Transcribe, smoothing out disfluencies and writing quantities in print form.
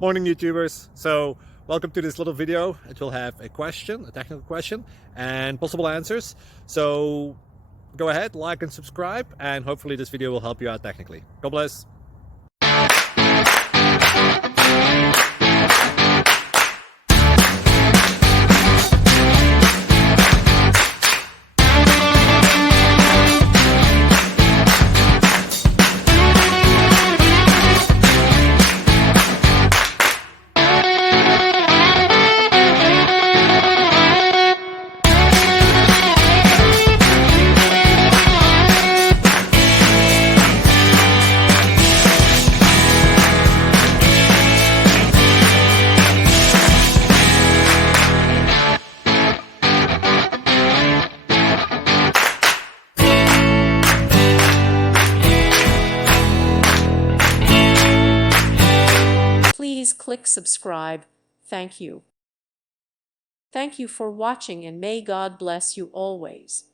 Morning, YouTubers. So welcome to this little video. It will have a question, a technical question, and possible answers. So go ahead, like and subscribe, and hopefully this video will help you out technically. God bless. Please click subscribe. Thank you. Thank you for watching, and may God bless you always.